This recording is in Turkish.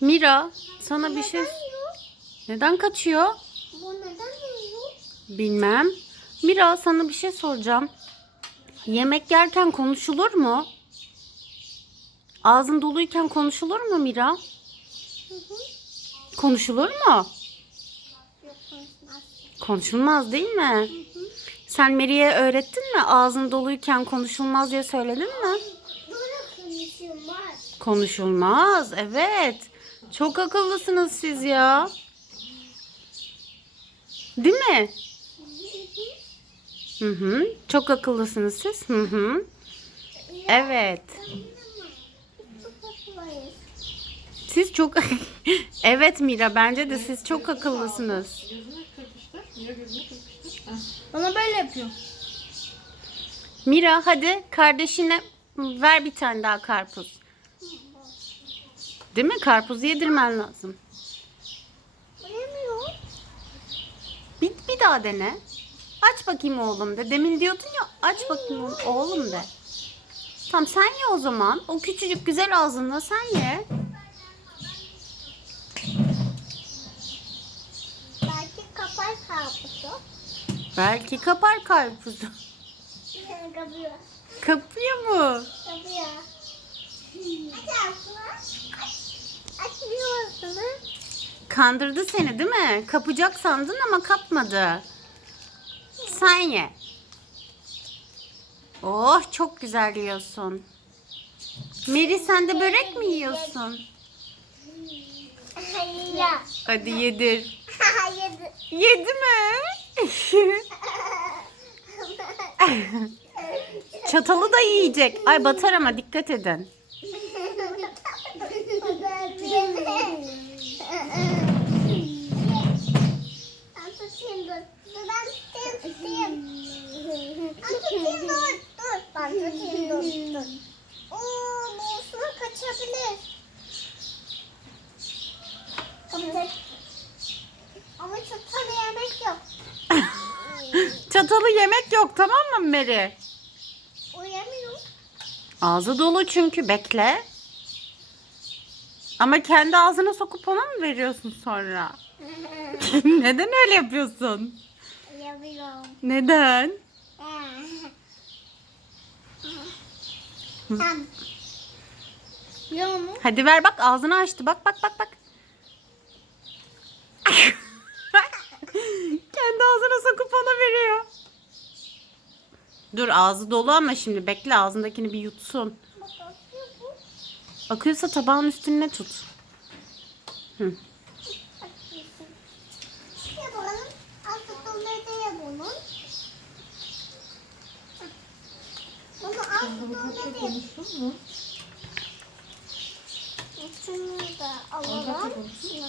Mira sana bir şey... Neden kaçıyor? Bu neden yiyor? Bilmem. Mira sana bir şey soracağım. Yemek yerken konuşulur mu? Ağzın doluyken konuşulur mu Mira? Konuşulur mu? Konuşulmaz değil mi? Sen Mary'e öğrettin mi? Ağzın doluyken konuşulmaz diye söyledin mi? Konuşulmaz. Evet. Çok akıllısınız siz ya. Değil mi? Hı hı. Çok akıllısınız siz. Hı hı. Evet. Siz çok Evet Mira bence de siz çok akıllısınız. Bana böyle yapıyor. Mira hadi kardeşine ver bir tane daha karpuz. Değil mi? Karpuzu yedirmen lazım. Yemiyor. Bir, bir daha dene. Aç bakayım oğlum de. Demin diyordun ya aç bakayım oğlum de. Tamam sen ye o zaman. O küçücük güzel ağzınla sen ye. Belki kapar karpuzu. Belki kapar karpuzu. Kapıyor. Kapıyor mu? Kapıyor. Aç ağzını. Aç. Açmıyor ağzını. Kandırdı seni değil mi? Kapacak sandın ama kapmadı. Sen ye. Oh çok güzel yiyorsun. Meri sen de börek mi yiyorsun? Hayır. Hadi yedir. Hayır. Yedi mi? Çatalı da yiyecek. Ay batar ama dikkat edin. Ben tutayım dur. Dur ben tutayım tutayım. Ben tutayım dur. Dur. Ben tutayım dur. Dur. Oo boğazına kaçabilir. Kapatır. Ama çatalı yemek yok. Çatalı yemek yok tamam mı Meri? O yemiyor. Ağzı dolu çünkü bekle. Ama kendi ağzına sokup ona mı veriyorsun sonra? Neden öyle yapıyorsun? Yemiyor. Neden? Tamam. Yiyor mu? Hadi ver bak ağzını açtı. Bak bak bak bak. Kendi ağzına sokup ona veriyor. Dur ağzı dolu ama şimdi bekle ağzındakini bir yutsun. Akıyorsa tabağın üstüne tut. Hı. Şunu da alalım. Şunu da.